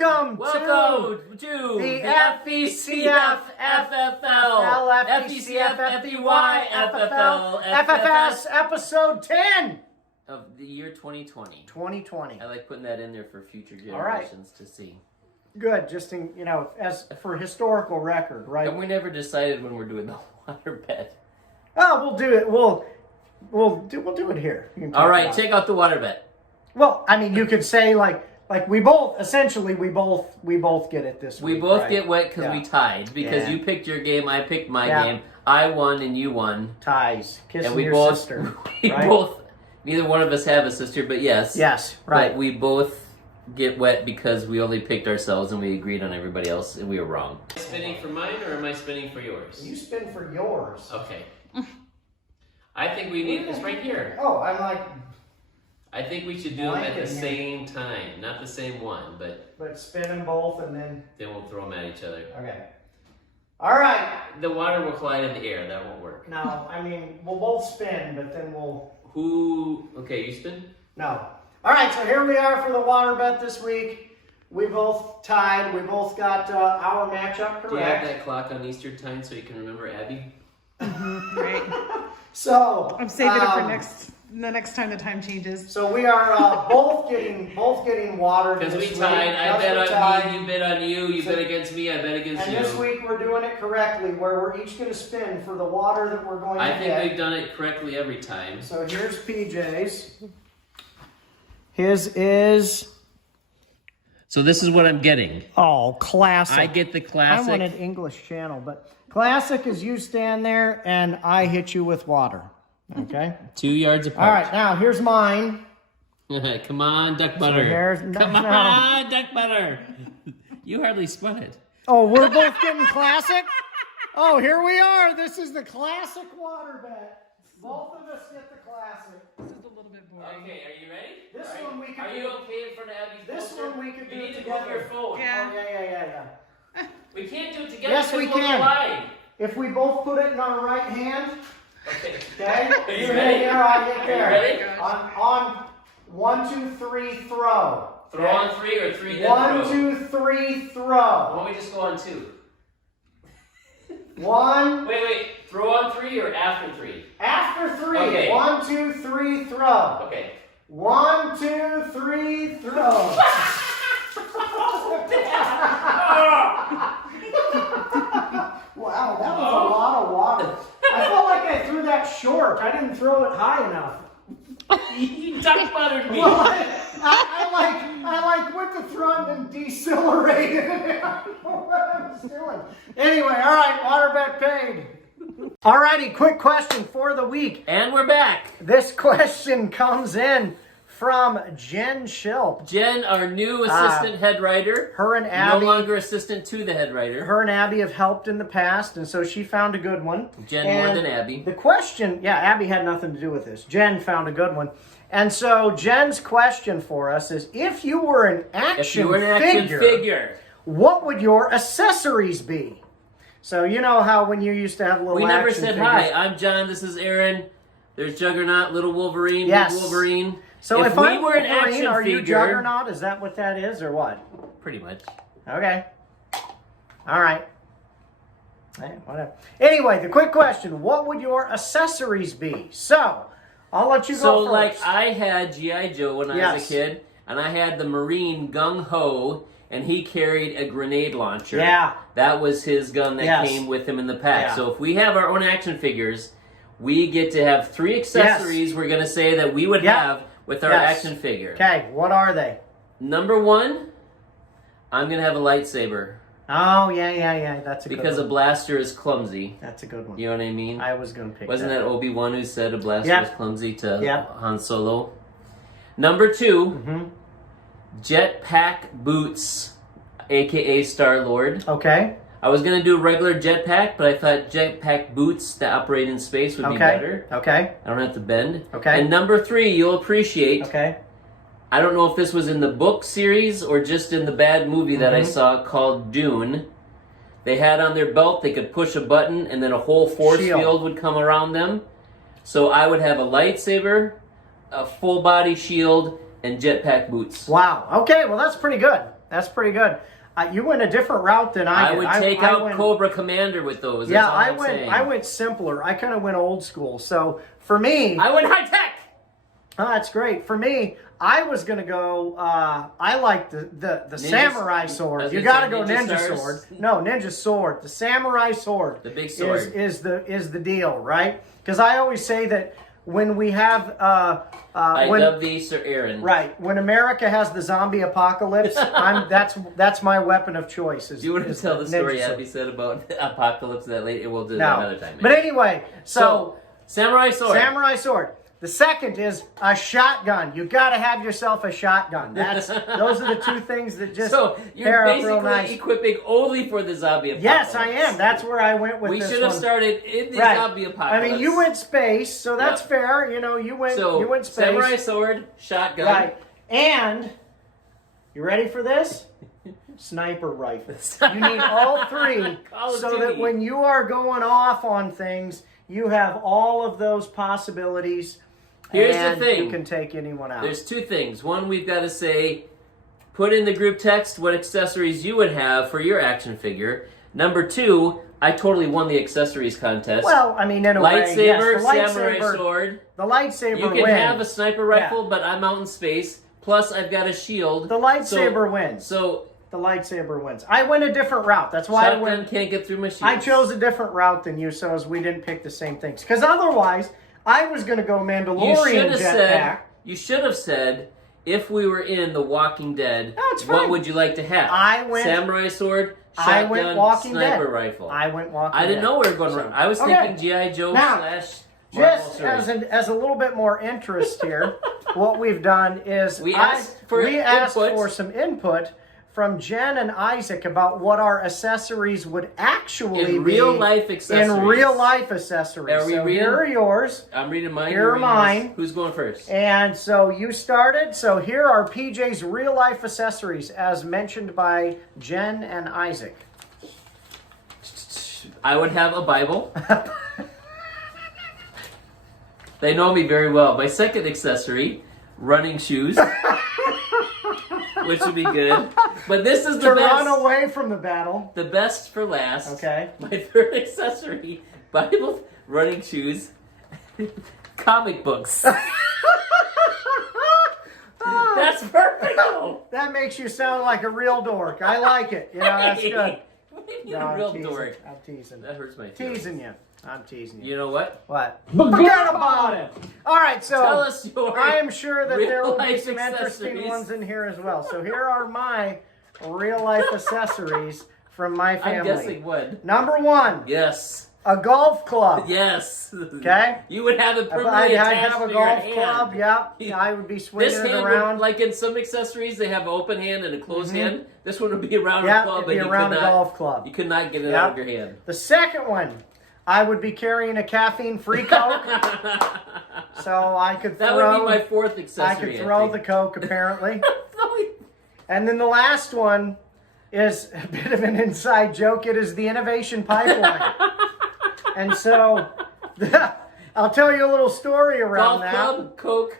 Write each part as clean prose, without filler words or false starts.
Welcome to the FVCFFFFLFFS episode 10 of the year 2020. 2020. I like putting that in there for future generations to see. Good, just in, as for historical record, right? And we never decided when we're doing the water bet. Oh, we'll do it. We'll do it here. All right, take out the water bet. Well, I mean, you could say like we both get it this week. We both get wet because we tied. Because you picked your game, I picked my game. I won and you won. Ties. Kissing and your sister. We both. Neither one of us have a sister, but yes. Yes, right. But we both get wet because we only picked ourselves and we agreed on everybody else and we were wrong. Am I spinning for mine or am I spinning for yours? You spin for yours. Okay. I think we need this right here. Oh, I'm like... I think we should do them at the same time. Not the same one, but... But spin them both and then... Then we'll throw them at each other. Okay. All right. The water will collide in the air. That won't work. No, I mean, we'll both spin, but then we'll... Who... Okay, you spin? No. All right, so here we are for the water bet this week. We both tied. We both got our matchup correct. Do you have that clock on Eastern time so you can remember Abby? Right. So... I'm saving it for the next time the time changes. So we are both getting water because we week. tied. I bet on me, you bet on you, you bet against me, I bet against you. And this week we're doing it correctly, where we're each going to spin for the water that we're going to get. I think we've done it correctly every time. So here's PJ's. His is... So this is what I'm getting. Oh, classic. I get the classic. I wanted English channel, but classic is you stand there and I hit you with water. Okay? 2 yards apart. All right, now here's mine. Come on, duck butter. Come on, duck butter. You hardly spun it. Oh, we're both getting classic? Oh, here we are. This is the classic water bet. Both of us get the classic. This is a little bit boring. Okay, are you ready? This one we could Are you okay in front of Abby's This poster? one we could do You need to together. move your phone. Yeah. Oh, yeah. We can't do it together. Yes, we because we'll can. collide. If we both put it in our right hand, Okay. okay? Are you ready? Here, I get there. Are you ready? On 1, 2, 3, throw. Throw on 3 or 3 then 1, throw? 2, 3, throw. Why don't we just go on 2? 1. Wait. Throw on 3 or after 3? After 3. Okay. 1, 2, 3, throw. Okay. 1, 2, 3, throw. Wow, that was a lot of water. I felt like I threw that short. I didn't throw it high enough. You duck buttered me. Well, I went to throw it and decelerated. I don't know what I was doing. Anyway, all right, water bet paid. Alrighty, quick question for the week. And we're back. This question comes in from Jen Schilp. Jen, our new assistant head writer. Her and Abby. No longer assistant to the head writer. Her and Abby have helped in the past, and so she found a good one. Jen more than Abby. The question, Abby had nothing to do with this. Jen found a good one. And so Jen's question for us is, if you were an action figure, what would your accessories be? So you know how when you used to have little We never action said, figures. hi, I'm John, this is Aaron. There's Juggernaut, Little Wolverine, Yes. Big Wolverine. So if we I'm were an Wolverine, action are you figure, Juggernaut? Is that what that is, or what? Pretty much. Okay. All right. Whatever. Anyway, the quick question, what would your accessories be? So, I'll let you go So, first. like, I had G.I. Joe when I was a kid, and I had the Marine Gung Ho, and he carried a grenade launcher. Yeah. That was his gun that came with him in the pack. Yeah. So if we have our own action figures, we get to have 3 accessories we're going to say that we would have with our action figure. Okay, what are they? Number 1, I'm going to have a lightsaber. Oh, yeah, that's a good one. Because a blaster is clumsy. That's a good one. You know what I mean? I was going to pick Wasn't that Obi-Wan who said a blaster is clumsy to Han Solo? Number 2, jetpack boots, a.k.a. Star-Lord. Okay. I was going to do a regular jetpack, but I thought jetpack boots that operate in space would be better. Okay. I don't have to bend. Okay. And number 3, you'll appreciate. Okay. I don't know if this was in the book series or just in the bad movie that I saw called Dune. They had on their belt, they could push a button and then a whole force field would come around them. So I would have a lightsaber, a full body shield, and jetpack boots. Wow. Okay, well that's pretty good. That's pretty good. You went a different route than I did. I would take out Cobra Commander with those. Yeah, That's I went simpler. I kind of went old school. So for me, I went high tech. Oh, that's great. For me, I was gonna go. I like the samurai sword. You got to go ninja sword. No, ninja sword. The samurai sword. The big sword is the deal, right? Because I always say that when we have I love thee, Sir Aaron. Right. When America has the zombie apocalypse, that's my weapon of choice. Do you want to tell the story Abby said about the apocalypse that late? We'll do that another time. But anyway, so samurai sword. Samurai sword. The second is a shotgun. You got to have yourself a shotgun. Those are the two things that just you're pair up real nice. basically equipping only for the zombie apocalypse. Yes, I am. That's where I went with this We should have started in the zombie apocalypse. I mean, you went space, so that's fair. You know, you went space. Samurai sword, shotgun. Right. And you ready for this? Sniper rifle. You need all three so that when you are going off on things, you have all of those possibilities. Here's the thing. You can take anyone out. There's two things. One, we've got to say, put in the group text what accessories you would have for your action figure. Number two, I totally won the accessories contest. Well, I mean, in a way, yes. Samurai sword. The lightsaber You can have a sniper rifle, but I'm out in space. Plus, I've got a shield. The lightsaber wins. So the lightsaber wins. I went a different route. That's why shotgun can't get through my shields. I chose a different route than you, so as we didn't pick the same things. Because otherwise, I was going to go Mandalorian jetpack. You should have said, if we were in The Walking Dead, what would you like to have? I went samurai sword, shotgun, sniper rifle. I went Walking Dead. I didn't know we were going around. I was thinking G.I. Joe / just as a little bit more interest here, what we've done is we asked for some input from Jen and Isaac about what our accessories would actually be. In real life accessories. In real life accessories. So here are yours. I'm reading mine. Here are mine. Who's going first? And so you started. So here are PJ's real life accessories as mentioned by Jen and Isaac. I would have a Bible. They know me very well. My second accessory, running shoes. Which would be good. But this is the best. To run away from the battle. The best for last. Okay. My third accessory, Bible, running shoes, comic books. That's perfect. That makes you sound like a real dork. I like it. You know, that's good. What do you mean a real dork? I'm teasing. That hurts my feelings. Teasing you. I'm teasing you. You know what? What? Forget about it. All right, so tell us your I am sure that there will be some interesting ones in here as well. So here are my real life accessories from my family. I'm guessing what? Number one. Yes. A golf club. Yes. Okay. You would have it permanently attached I'd have a golf club. Yep. I would be swinging it around. Would, like in some accessories, they have an open hand and a closed hand. This one would be around a club. It'd be around a golf club. You could not get it out of your hand. The second one, I would be carrying a caffeine-free Coke. So I could throw... That would be my fourth accessory, I could throw the Coke, apparently. And then the last one is a bit of an inside joke. It is the innovation pipeline. And so, I'll tell you a little story around that. Golf club, Coke,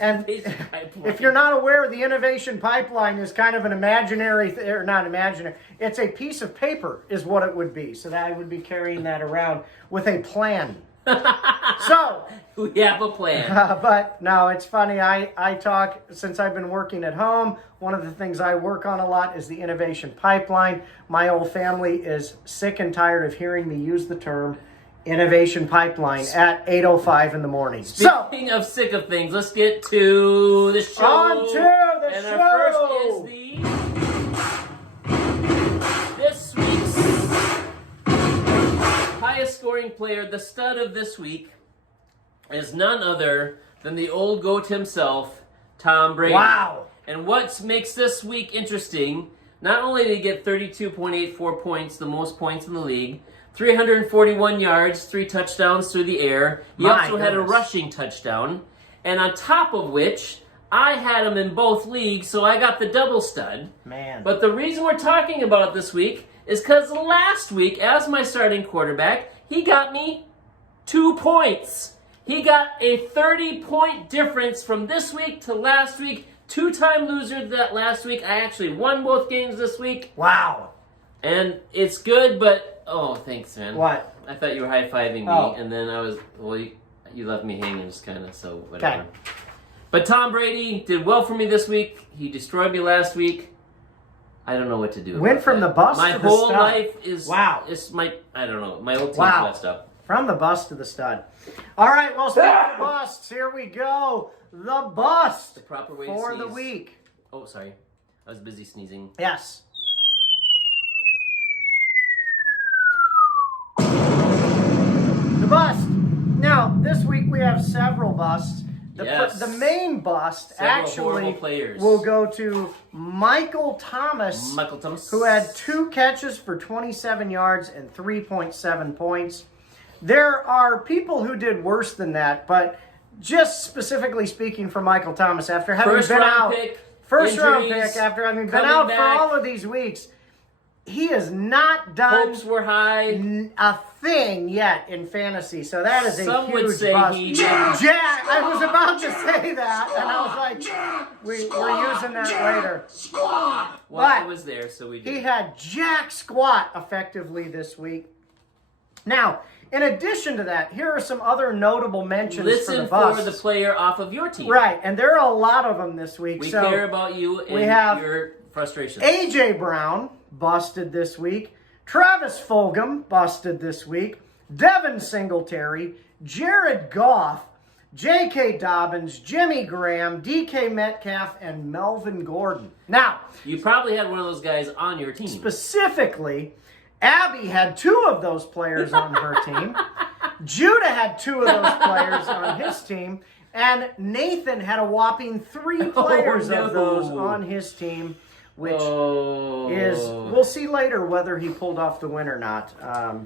and if you're not aware, the innovation pipeline is kind of an imaginary, or not imaginary, it's a piece of paper is what it would be. So that I would be carrying that around with a plan. So we have a plan. But no, it's funny. I talk, since I've been working at home, one of the things I work on a lot is the innovation pipeline. My whole family is sick and tired of hearing me use the term innovation pipeline at 8:05 in the morning. Speaking of sick of things, let's get to the show. On to the and show. And our first is this week's highest scoring player, the stud of this week, is none other than the old goat himself, Tom Brady. Wow. And what makes this week interesting, not only did he get 32.84 points, the most points in the league, 341 yards, 3 touchdowns through the air. He also had a rushing touchdown. And on top of which, I had him in both leagues, so I got the double stud. Man. But the reason we're talking about it this week is because last week, as my starting quarterback, he got me 2 points. He got a 30-point difference from this week to last week Two-time loser that last week. I actually won both games this week. Wow. And it's good, but... Oh, thanks, man. What? I thought you were high-fiving me, and then I was... Well, you left me hanging just kind of, so whatever. Okay. But Tom Brady did well for me this week. He destroyed me last week. I don't know what to do. Went from the bust my to the whole stud. life is... Wow. Is my... I don't know. My whole team's messed up. From the bust to the stud. All right, well, speaking of busts, here we go. The bust the proper way for to sneeze. the week. Oh, sorry. I was busy sneezing. Yes. The bust. Now, this week we have several busts. The main bust actually will go to Michael Thomas, who had 2 catches for 27 yards and 3.7 points. There are people who did worse than that, but just specifically speaking for Michael Thomas, after having been out, first round pick, after having been out for all of these weeks, he has not done hopes were high a thing yet in fantasy. So that is Some a huge would say bust. he Jack, I was about to say that, and I was like, we're using that later. Well, but it was there, so we did. He had jack squat effectively this week. Now, in addition to that, here are some other notable mentions for the busts. For the player off of your team. Right, and there are a lot of them this week. We care about you and your frustrations. A.J. Brown busted this week. Travis Fulgham busted this week. Devin Singletary, Jared Goff, J.K. Dobbins, Jimmy Graham, D.K. Metcalf, and Melvin Gordon. Now, you probably had one of those guys on your team. Specifically, Abby had 2 of those players on her team. Judah had 2 of those players on his team. And Nathan had a whopping 3 players of those on his team, which is, we'll see later whether he pulled off the win or not.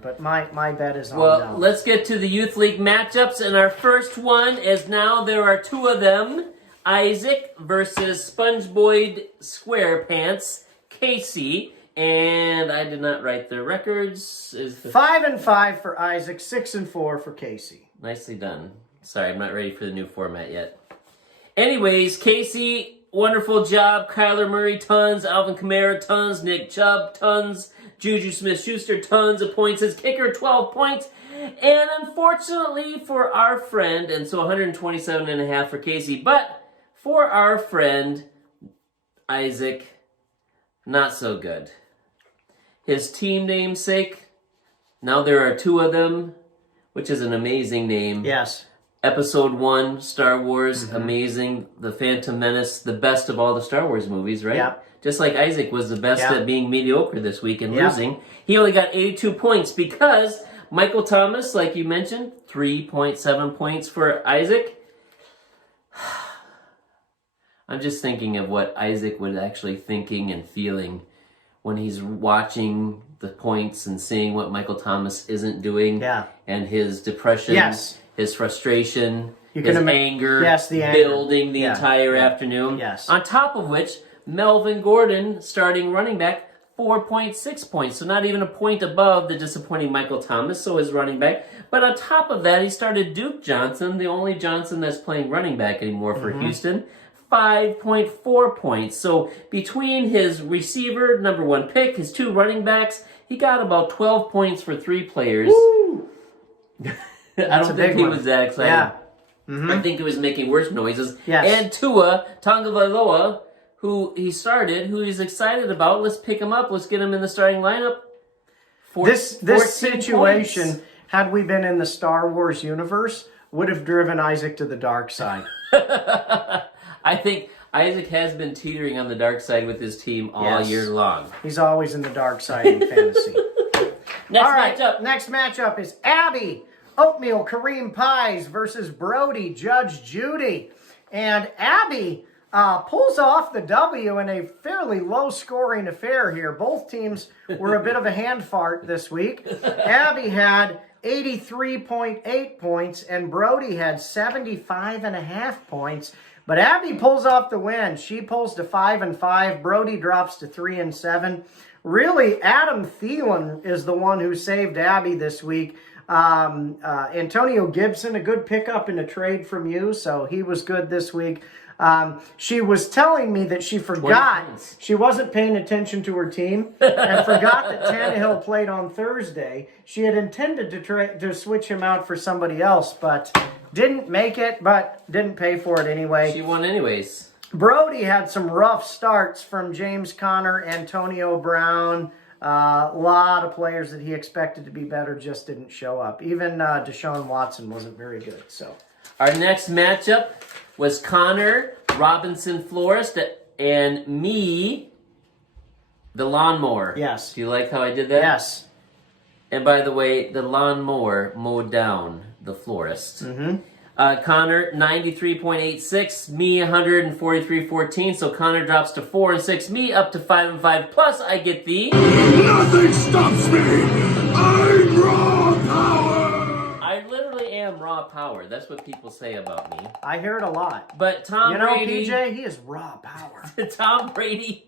But my bet is on Well, let's get to the Youth League matchups. And our first one is now there are 2 of them. Isaac versus SpongeBob SquarePants, Casey. And I did not write their records. 5-5 for Isaac, 6-4 for Casey. Nicely done. Sorry, I'm not ready for the new format yet. Anyways, Casey, wonderful job. Kyler Murray, tons. Alvin Kamara, tons. Nick Chubb, tons. Juju Smith-Schuster, tons of points. His kicker, 12 points. And unfortunately for our friend, and so 127.5 for Casey, but for our friend, Isaac, not so good. His team namesake, now there are 2 of them, which is an amazing name. Yes. Episode 1, Star Wars, amazing. The Phantom Menace, the best of all the Star Wars movies, right? Yeah. Just like Isaac was the best at being mediocre this week and losing. He only got 82 points because Michael Thomas, like you mentioned, 3.7 points for Isaac. I'm just thinking of what Isaac was actually thinking and feeling when he's watching the points and seeing what Michael Thomas isn't doing. Yeah. And his depression, his frustration, his anger, building the entire afternoon. Yes. On top of which, Melvin Gordon, starting running back, 4.6 points. So not even a point above the disappointing Michael Thomas, so his running back. But on top of that, he started Duke Johnson, the only Johnson that's playing running back anymore for Houston. 5.4 points. So between his receiver, number 1 pick, his 2 running backs, he got about 12 points for 3 players. Woo! I don't think he was that excited. Yeah. I think he was making worse noises. Yes. And Tua Tagovailoa, who he started, who he's excited about. Let's pick him up. Let's get him in the starting lineup. This situation, points. Had we been in the Star Wars universe, would have driven Isaac to the dark side. I think Isaac has been teetering on the dark side with his team all year long. He's always in the dark side in fantasy. Next matchup is Abby, Oatmeal Kareem Pies versus Brody, Judge Judy. And Abby pulls off the W in a fairly low-scoring affair here. Both teams were a bit of a hand fart this week. Abby had 83.8 points, and Brody had 75.5 points. But Abby pulls off the win. She pulls to 5-5. Brody drops to 3-7. Really, Adam Thielen is the one who saved Abby this week. Antonio Gibson, a good pickup in a trade from you, so he was good this week. She was telling me that she forgot, she wasn't paying attention to her team and forgot that Tannehill played on Thursday. She had intended to switch him out for somebody else, but didn't make it, but didn't pay for it anyway. She won anyways. Brody had some rough starts from James Conner, Antonio Brown. A lot of players that he expected to be better just didn't show up. Even Deshaun Watson wasn't very good. So our next matchup was Connor Robinson Florist and me, the lawnmower. Yes. Do you like how I did that? Yes. And by the way, the lawnmower mowed down the florist. Mm-hmm. Connor 93.86, me 143.14. So Connor drops to 4-6, me up to 5-5. Plus, I get the nothing stops me. I'm raw power. I literally am raw power. That's what people say about me. I hear it a lot. But Tom Brady, PJ, he is raw power. Tom Brady,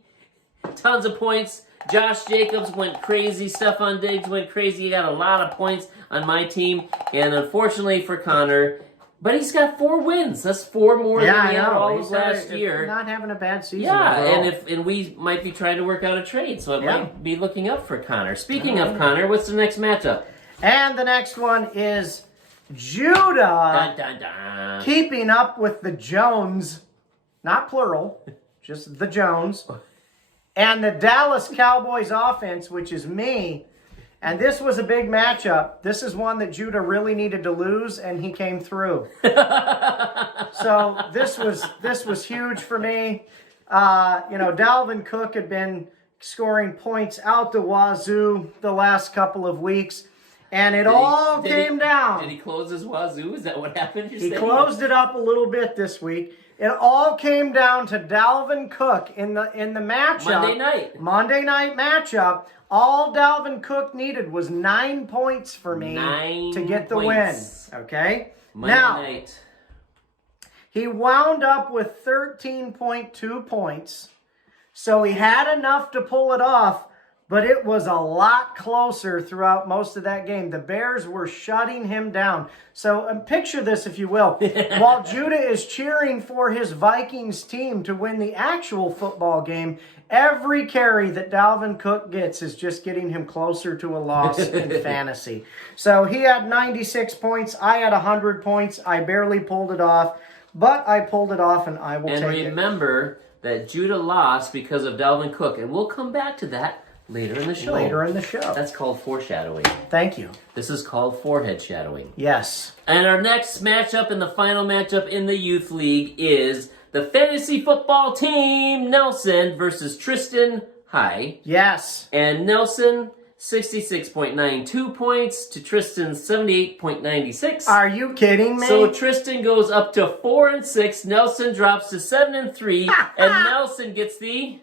tons of points. Josh Jacobs went crazy. Stephon Diggs went crazy. He got a lot of points on my team. And unfortunately for Connor, but he's got 4 wins. That's 4 more than he had all of last year. Not having a bad season. Yeah, and we might be trying to work out a trade, so I might be looking up for Connor. Speaking of Connor, what's the next matchup? And the next one is Judah keeping up with the Jones, not plural, just the Jones, and the Dallas Cowboys offense, which is me. And this was a big matchup. This is one that Judah really needed to lose, and he came through. So this was huge for me. Dalvin Cook had been scoring points out the wazoo the last couple of weeks, and it all came down. Did he close his wazoo? Is that what happened? He closed it up a little bit this week. It all came down to Dalvin Cook in the matchup. Monday night matchup. All Dalvin Cook needed was 9 points for me to get the win. Okay? Monday night. He wound up with 13.2 points. So he had enough to pull it off, but it was a lot closer throughout most of that game. The Bears were shutting him down. So picture this, if you will. While Judah is cheering for his Vikings team to win the actual football game, every carry that Dalvin Cook gets is just getting him closer to a loss in fantasy. So he had 96 points. I had 100 points. I barely pulled it off, but I pulled it off, and I will take it. And remember that Judah lost because of Dalvin Cook, and we'll come back to that later in the show. That's called foreshadowing. Thank you. This is called forehead shadowing. Yes. And our next matchup and the final matchup in the Youth League is the fantasy football team Nelson versus Tristan High. Yes. And Nelson, 66.92 points to Tristan's 78.96. Are you kidding me? So Tristan goes up to 4-6. Nelson drops to 7-3. And Nelson gets the...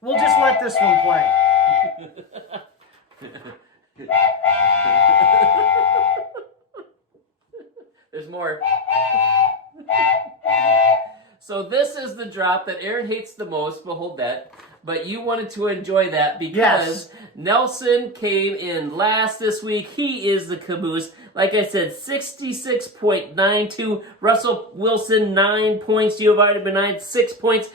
We'll just let this one play. There's more. So this is the drop that Aaron hates the most. We'll hold that. But you wanted to enjoy that because Nelson came in last this week. He is the caboose. Like I said, 66.92. Russell Wilson, 9 points. Giovanni Bernard, 6 points.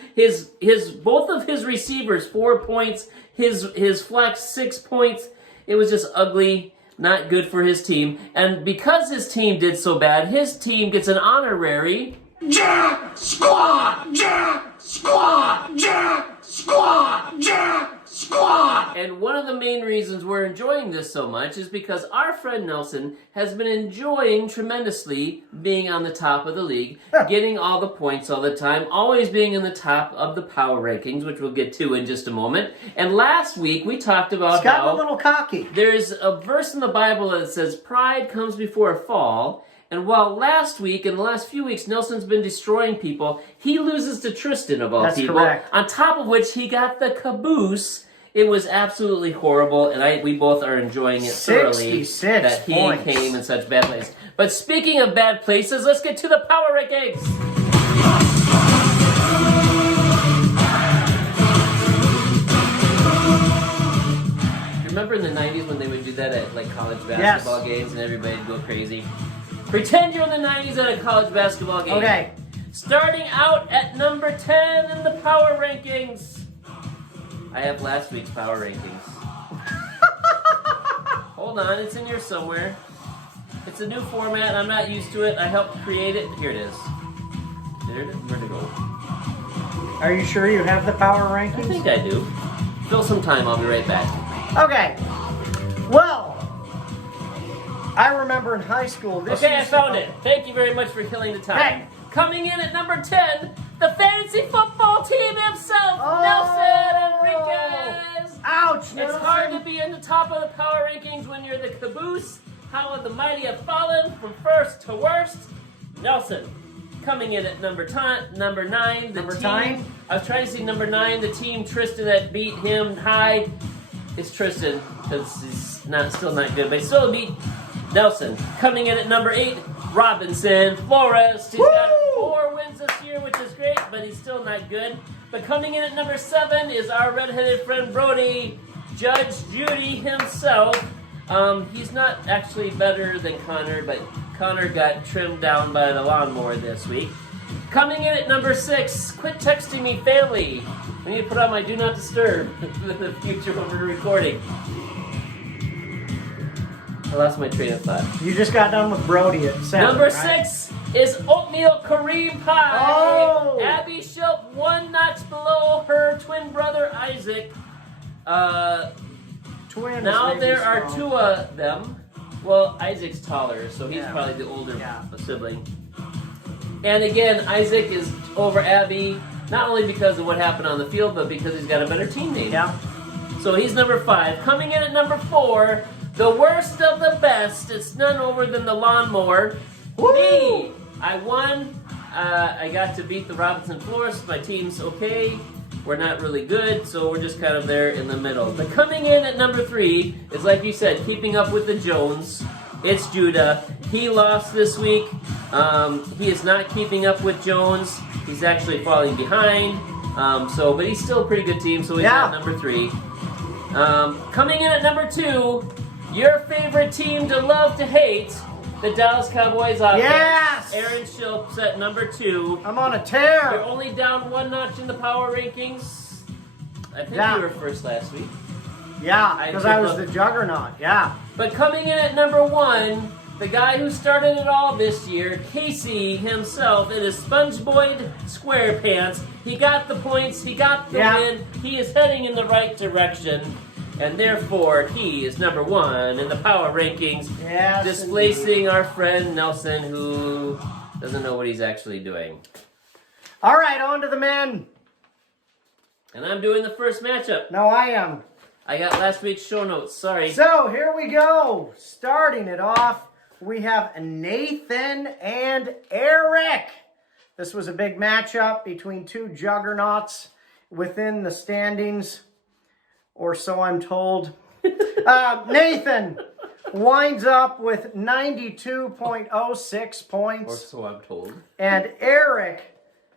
Both of his receivers, 4 points. His flex, 6 points. It was just ugly. Not good for his team. And because his team did so bad, his team gets an honorary... Jack Squad! Jack Squad! Jack Squad! Jack Squad! And one of the main reasons we're enjoying this so much is because our friend Nelson has been enjoying tremendously being on the top of the league, getting all the points all the time, always being in the top of the power rankings, which we'll get to in just a moment. And last week we talked about how a little cocky. There's a verse in the Bible that says pride comes before a fall. And while last week and the last few weeks Nelson's been destroying people, he loses to Tristan of all people. Correct. On top of which he got the caboose. It was absolutely horrible, and we both are enjoying it thoroughly that he came in such bad places. But speaking of bad places, let's get to the power rankings. Remember in the 90s when they would do that at like college basketball games and everybody would go crazy? Pretend you're in the 90s at a college basketball game. Okay. Starting out at number 10 in the power rankings. I have last week's power rankings. Hold on, it's in here somewhere. It's a new format. I'm not used to it. I helped create it. Here it is. There it is. Where'd it go? Are you sure you have the power rankings? I think I do. Fill some time. I'll be right back. Okay. Well, I remember in high school this. Okay, I found it. Thank you very much for killing the time. Hey. Coming in at number 10, the fantasy football team himself, Nelson Enriquez. Ouch, It's Nelson. hard to be in the top of the power rankings when you're the caboose. How the mighty have fallen from first to worst. Nelson. Coming in at number 9, the Number team. 9? I was trying to see number 9, the team Tristan that beat him high. It's Tristan, because he's still not good, but he still beat Nelson. Coming in at number 8, Robinson Flores. He's got 4 wins this year, which is great, but he's still not good. But coming in at number 7 is our redheaded friend Brody, Judge Judy himself. He's not actually better than Connor, but Connor got trimmed down by the lawnmower this week. Coming in at number 6, quit texting me, family. We need to put on my do not disturb for the future when we're recording. I lost my train of thought. You just got done with Brody at 7. Number right? 6 is oatmeal Kareem pie. Oh! Abby Schultz, 1 notch below her twin brother Isaac. Twins. Now maybe there are small. 2 of them. Well, Isaac's taller, so he's Yeah. probably the older Yeah. sibling. And again, Isaac is over Abby, not only because of what happened on the field, but because he's got a better teammate. Yeah. So he's number 5. Coming in at number 4, the worst of the best. It's none other than the lawnmower. Woo! Me. I won. I got to beat the Robinson Flores. My team's okay. We're not really good, so we're just kind of there in the middle. But coming in at number 3 is, like you said, keeping up with the Jones. It's Judah. He lost this week. He is not keeping up with Jones. He's actually falling behind. But he's still a pretty good team, so he's at number 3. Coming in at number 2, your favorite team to love to hate, the Dallas Cowboys offense. Yes! Aaron Schultz at number 2. I'm on a You're tear. only down 1 notch in the power rankings. I think you were first last week. Yeah, because I was the juggernaut. Yeah. But coming in at number 1, the guy who started it all this year, Casey himself, in his SpongeBob SquarePants. He got the points. He got the win. He is heading in the right direction. And therefore, he is number 1 in the power rankings, Yes, displacing our friend Nelson, who doesn't know what he's actually doing. All right, on to the men. And I'm doing the first matchup. No, I am. I got last week's show notes. Sorry. So, here we go. Starting it off, we have Nathan and Eric. This was a big matchup between 2 juggernauts within the standings, or so I'm told. Nathan winds up with 92.06 points. Or so I'm told. And Eric,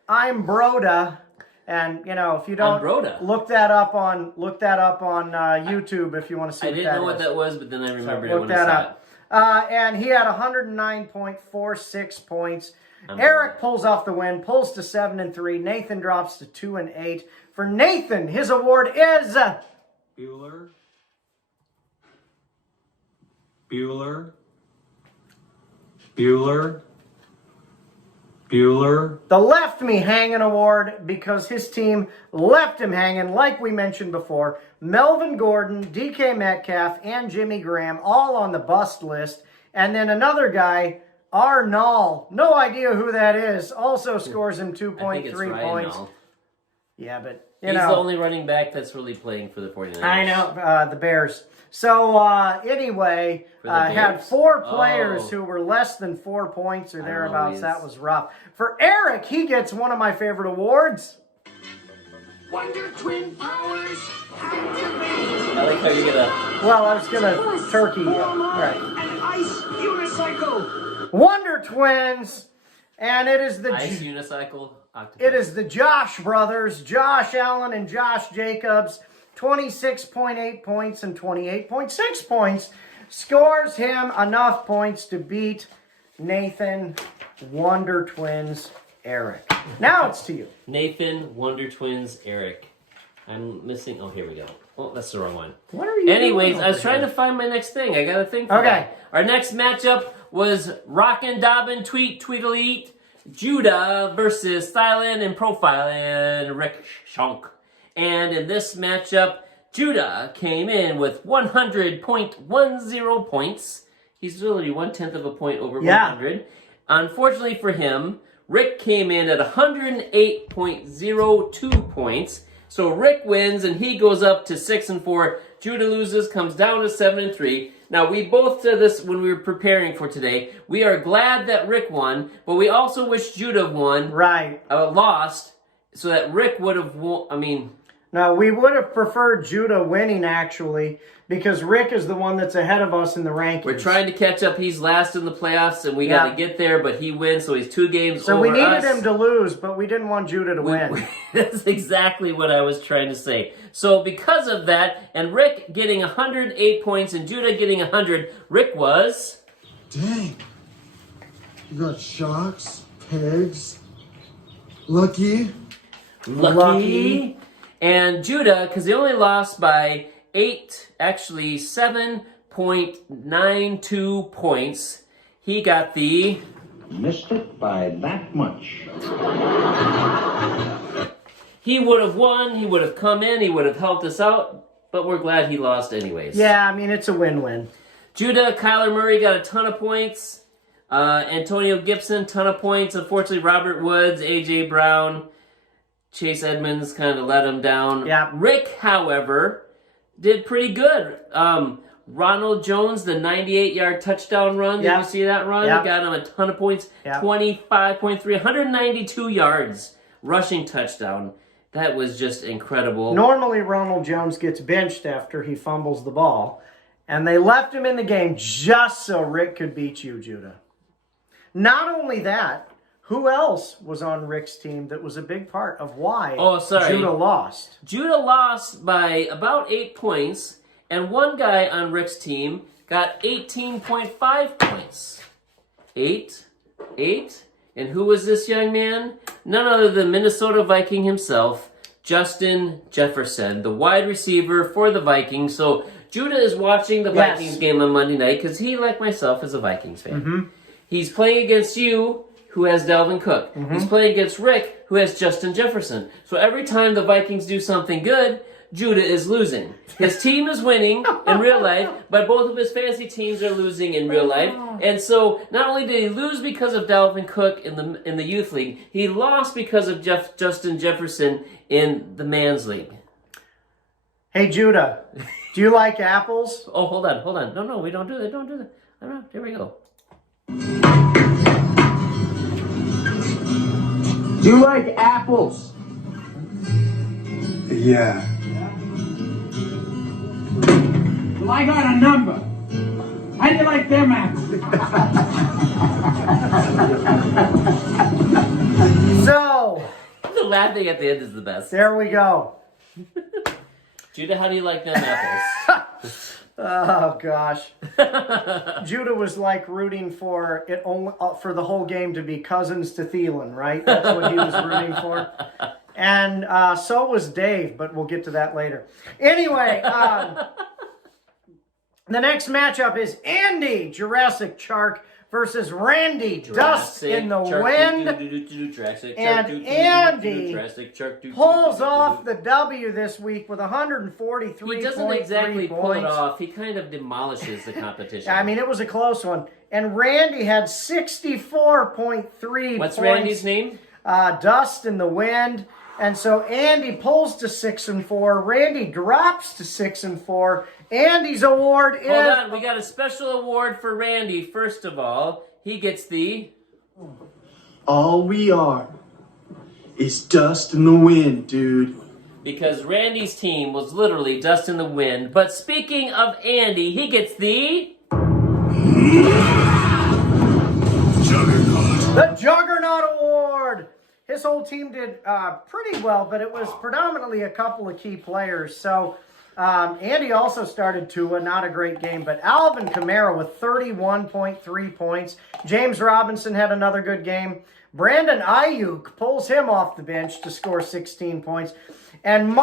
I'm Broda. And you know, if you don't look that up on YouTube, if you want to see. I didn't know what that was, but then I remembered it when I saw it. And he had 109.46 points. Eric pulls off the win, pulls to 7-3. Nathan drops to 2-8. For Nathan, his award is Bueller. Bueller. Bueller. Bueller. the Left Me Hanging Award, because his team left him hanging, like we mentioned before. Melvin Gordon, DK Metcalf, and Jimmy Graham all on the bust list. And then another guy, Arnall, no idea who that is, also scores him 2.3 points. Yeah, but he's the only running back that's really playing for the 49ers. I know, the Bears. So, anyway, had 4 players who were less than 4 points or thereabouts. That was rough. For Eric, he gets one of my favorite awards. Wonder Twin Powers activate! I like how you get a... Well, I was going to turkey. Right. An ice unicycle! Wonder Twins. And it is the... Ice unicycle octopus. It is the Josh brothers, Josh Allen and Josh Jacobs. 26.8 points and 28.6 points. Scores him enough points to beat Nathan, Wonder Twins, Eric. Now it's to you. Nathan, Wonder Twins, Eric. I'm missing. Oh, here we go. Oh, that's the wrong one. What are you Anyways, doing I was trying to find my next thing. I got a thing for that. Okay. Our next matchup was Rockin' Dobbin, Tweedle Eat, Judah versus Stylin' and Profilin' Rick Shunk. And in this matchup, Judah came in with 100.10 points. He's literally 1/10 of a point over 100. Unfortunately for him, Rick came in at 108.02 points. So Rick wins and he goes up to 6-4. Judah loses, comes down to 7-3. Now we both said this when we were preparing for today. We are glad that Rick won, but we also wish Judah won. Right. Lost, so that Rick would have won. No, we would have preferred Judah winning, actually, because Rick is the one that's ahead of us in the rankings. We're trying to catch up. He's last in the playoffs, and we got to get there, but he wins, so he's 2 games over us. So we needed him to lose, but we didn't want Judah to win. That's exactly what I was trying to say. So because of that, and Rick getting 108 points and Judah getting 100, Rick was... Dang. You got Sharks, Pegs, Lucky. And Judah, because he only lost by 7.92 points, he got the... Missed it by that much. He would have won, he would have come in, he would have helped us out, but we're glad he lost anyways. Yeah, I mean, it's a win-win. Judah, Kyler Murray got a ton of points. Antonio Gibson, ton of points. Unfortunately, Robert Woods, A.J. Brown... Chase Edmonds kind of let him down. Yeah. Rick, however, did pretty good. Ronald Jones, the 98-yard touchdown run. Did you see that run? Yeah. He got him a ton of points. 25.3, 192 yards rushing touchdown. That was just incredible. Normally, Ronald Jones gets benched after he fumbles the ball, and they left him in the game just so Rick could beat you, Judah. Not only that, who else was on Rick's team that was a big part of why Judah lost? Judah lost by about 8 points, and one guy on Rick's team got 18.5 points. 8. And who was this young man? None other than Minnesota Viking himself, Justin Jefferson, the wide receiver for the Vikings. So Judah is watching the Vikings game on Monday night because he, like myself, is a Vikings fan. Mm-hmm. He's playing against you, who has Dalvin Cook. Mm-hmm. He's playing against Rick, who has Justin Jefferson. So every time the Vikings do something good, Judah is losing. His team is winning in real life, but both of his fantasy teams are losing in real life. And so not only did he lose because of Dalvin Cook in the youth league, he lost because of Justin Jefferson in the man's league. Hey, Judah, do you like apples? Oh, hold on. No, we don't do that. Don't do that. No, here we go. Do you like apples? Yeah. Well, I got a number. How do you like them apples? So, The laughing at the end is the best. there we go. Judah, how do you like them apples? Oh, gosh. Judah was like rooting for it only for the whole game to be Cousins to Thielen, right? That's what he was rooting for. And so was Dave, but we'll get to that later. Anyway, the next matchup is Andy, Jurassic Shark, versus Randy, Dust in the Wind. And Andy pulls off the W this week with 143.3 points. He doesn't exactly pull it off. He kind of demolishes the competition. I mean, it was a close one. And Randy had 64.3 points. What's Randy's name? Dust in the Wind. And so Andy pulls to 6-4. Randy drops to 6-4. Andy's award is... Hold on, we got a special award for Randy. First of all, he gets the... All we are is dust in the wind, dude. Because Randy's team was literally dust in the wind. But speaking of Andy, he gets the... The Juggernaut Award! His whole team did pretty well, but it was predominantly a couple of key players. So Andy also started Tua, not a great game, but Alvin Kamara with 31.3 points. James Robinson had another good game. Brandon Ayuk pulls him off the bench to score 16 points. And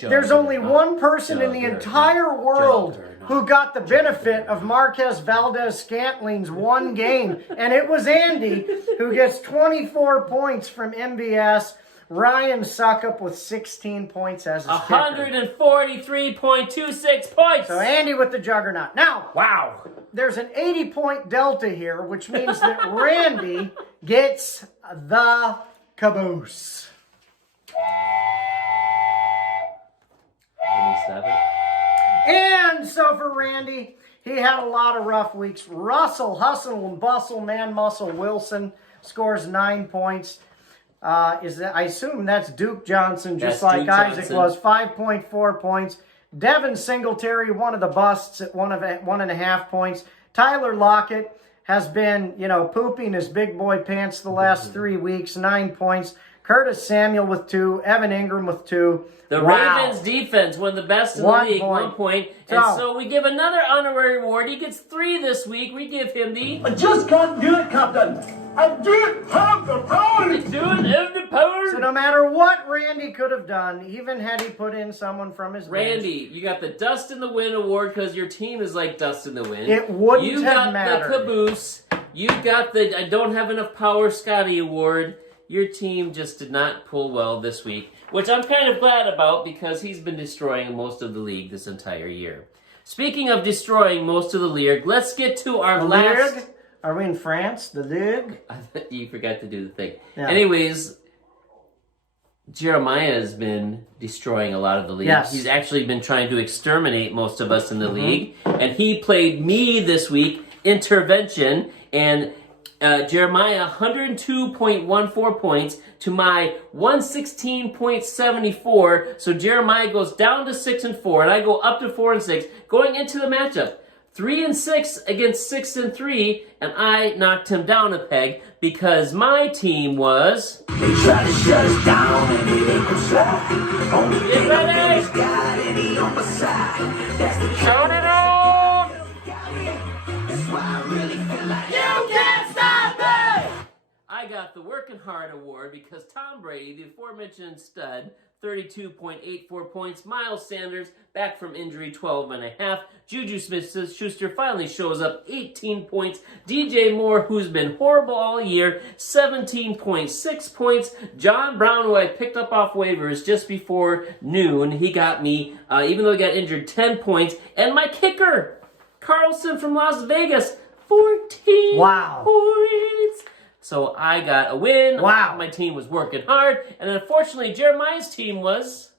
there's only one person in the entire world who got the benefit of Marquez Valdez-Scantling's one game, and it was Andy, who gets 24 points from MVS. Ryan Suckup with 16 points as his 143.26 points. So Andy with the juggernaut. Now, wow, there's an 80-point delta here, which means that Randy gets the caboose. And so for Randy, he had a lot of rough weeks. Russell, Hustle and Bustle, Man Muscle Wilson scores 9 points. I assume that's Duke Johnson, just like Duke Isaac Johnson was, 5.4 points. Devin Singletary, one of the busts at 1.5 points. Tyler Lockett has been, pooping his big boy pants the last 3 weeks, 9 points. Curtis Samuel with 2, Evan Ingram with 2. The Ravens defense, one of the best in the league, 1 point. And so we give another honorary award. He gets 3 this week. We give him the... I just can't do it, Captain. I don't have the power. I don't have the power. So no matter what Randy could have done, even had he put in someone from his Randy, you got the Dust in the Wind award because your team is like Dust in the Wind. It wouldn't have mattered. You got the caboose. You got the I don't have enough power Scotty award. Your team just did not pull well this week, which I'm kind of glad about because he's been destroying most of the league this entire year. Speaking of destroying most of the league, let's get to our last... League? Are we in France? The league? You forgot to do the thing. Yeah. Anyways, Jeremiah has been destroying a lot of the league. Yes. He's actually been trying to exterminate most of us in the league. And he played me this week, Intervention, and... Jeremiah, 102.14 points to my 116.74. So Jeremiah goes down to 6-4, and I go up to 4-6. Going into the matchup, 3-6 against 6-3, and I knocked him down a peg because my team was. They try to shut us down, and it ain't gonna slide. Only Get ready! got any on my side. That's the Count it on! That's why I really feel like You can't stop me! I got the Working Hard award because Tom Brady, the aforementioned stud, 32.84 points. Miles Sanders, back from injury, 12.5. Juju Smith-Schuster finally shows up, 18 points. DJ Moore, who's been horrible all year, 17.6 points. John Brown, who I picked up off waivers just before noon, he got me, even though he got injured, 10 points. And my kicker, Carlson from Las Vegas, 14 points. So I got a win. Wow. My team was working hard. And unfortunately, Jeremiah's team was...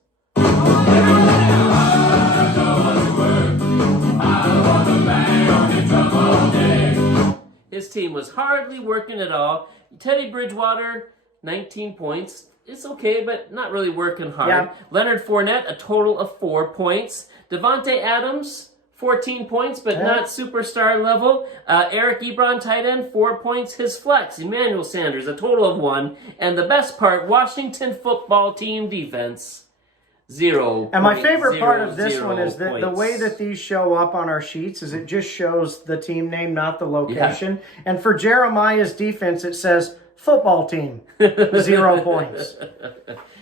His team was hardly working at all. Teddy Bridgewater, 19 points. It's okay, but not really working hard. Yeah. Leonard Fournette, a total of 4 points. Devontae Adams, 14 points, but not superstar level. Eric Ebron, tight end, 4 points. His flex, Emmanuel Sanders, a total of 1. And the best part, Washington football team defense, 0. And my favorite part of this one is that the way that these show up on our sheets is it just shows the team name, not the location. Yeah. And for Jeremiah's defense, it says football team, 0 points.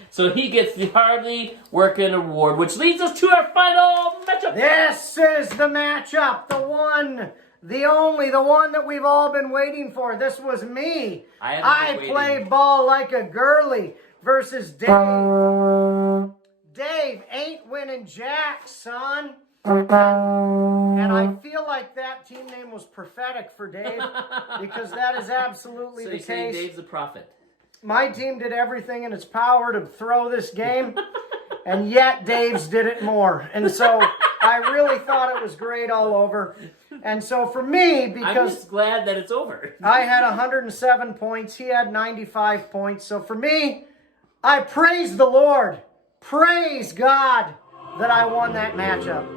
So he gets the hardly working award, which leads us to our final matchup. This is the matchup, the one, the only, the one that we've all been waiting for. This was me. I play ball like a girly versus Dave. Dave ain't winning jack, son. And I feel like that team name was prophetic for Dave because that is absolutely the case. Dave's the prophet. My team did everything in its power to throw this game, and yet Dave's did it more. And so I really thought it was great all over. And so for me, because... I'm just glad that it's over. I had 107 points. He had 95 points. So for me, I praise the Lord. Praise God that I won that matchup.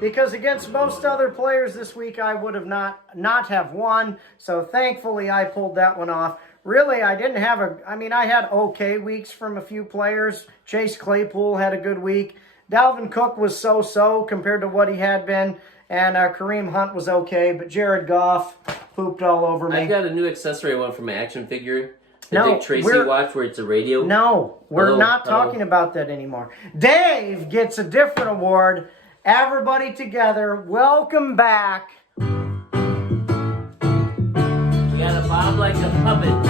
Because against most other players this week, I would have not have won. So thankfully, I pulled that one off. really, I didn't have I had okay weeks from a few players. Chase Claypool had a good week. Dalvin Cook was so-so compared to what he had been. And Kareem Hunt was okay, but Jared Goff pooped all over me. I got a new accessory I want for my action figure. The Dick Tracy watch where it's a radio. No, we're not talking about that anymore. Dave gets a different award. Everybody together, welcome back. We got a bob like a puppet.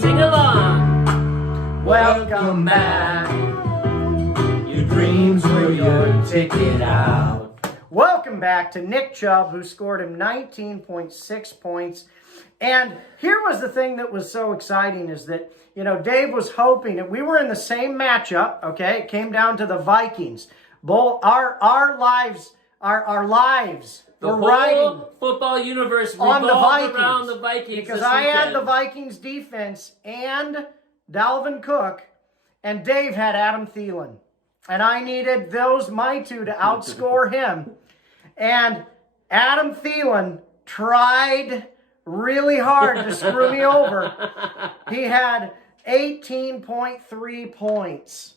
Sing along. Welcome back. Your dreams were your ticket out. Welcome back to Nick Chubb, who scored him 19.6 points. And here was the thing that was so exciting is that, Dave was hoping that we were in the same matchup, okay? It came down to the Vikings. Our lives The whole football universe revolved around the Vikings. Because I had the Vikings defense and Dalvin Cook, and Dave had Adam Thielen. And I needed my two to outscore him. And Adam Thielen tried really hard to screw me over. He had 18.3 points.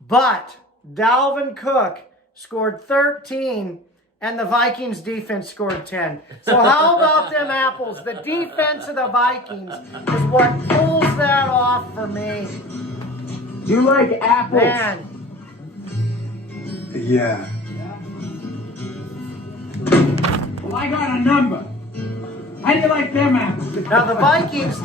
But Dalvin Cook scored 13, and the Vikings defense scored 10. So how about them apples? The defense of the Vikings is what pulls that off for me. You like apples? Man. Yeah. Well, I got a number. How do you like them apples? Now the Vikings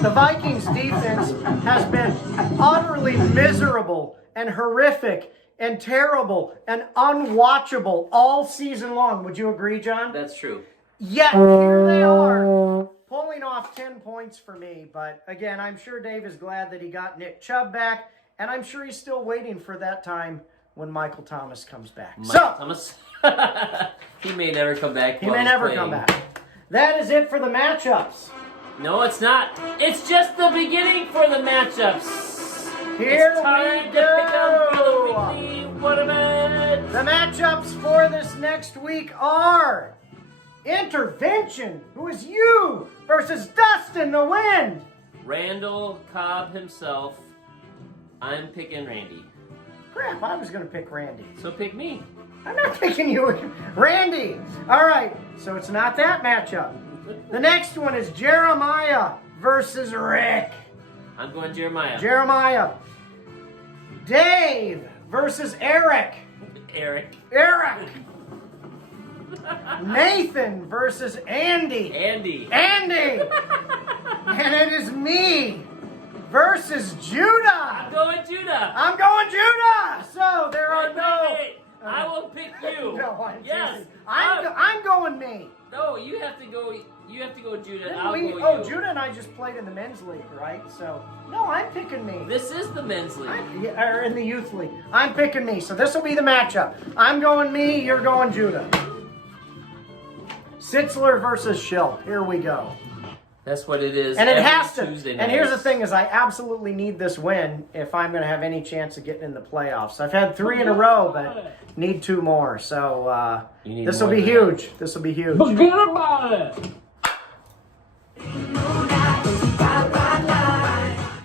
defense has been utterly miserable and horrific and terrible and unwatchable all season long. Would you agree, John? That's true. Yet here they are, pulling off 10 points for me. But again, I'm sure Dave is glad that he got Nick Chubb back, and I'm sure he's still waiting for that time when Michael Thomas comes back. Thomas? He may never come back. He may never come back. That is it for the matchups. No, it's not. It's just the beginning for the matchups. Here it's time we to pick up go. the weekly What-A-Bet. The matchups for this next week are Intervention, who is you, versus Dustin the Wind. Randall Cobb himself. I'm picking Randy. Crap, I was going to pick Randy. So pick me. I'm not picking you. Randy. All right, so it's not that matchup. The next one is Jeremiah versus Rick. I'm going Jeremiah. Jeremiah. Dave versus Eric. Eric. Nathan versus Andy. Andy. And it is me versus Judah. I'm going Judah. So there are no... I will pick you. No, I'm yes. teasing. I'm going me. No, you have to go. You have to go Judah. Didn't I'll we, go oh, you. Judah and I just played in the men's league, right? So no, I'm picking me. This is the men's league. Or in the youth league. I'm picking me. So this will be the matchup. I'm going me. You're going Judah. Sitzler versus Shilp. Here we go. That's what it is. And it every has to. Tuesday And night. here's the thing: is I absolutely need this win if I'm going to have any chance of getting in the playoffs. I've had 3 in a row, but need 2 more. So this will be huge. This will be huge. Forget about it.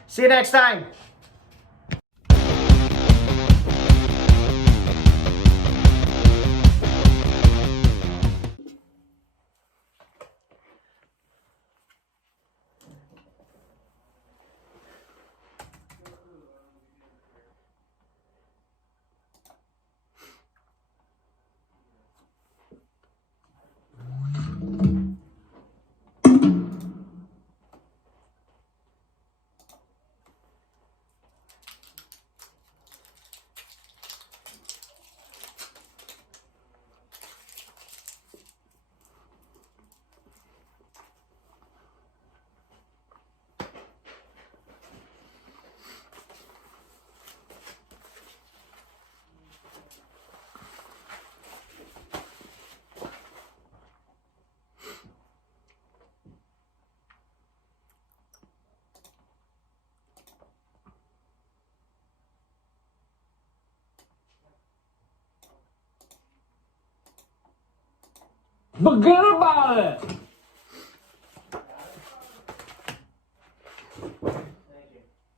See you next time. Forget about it.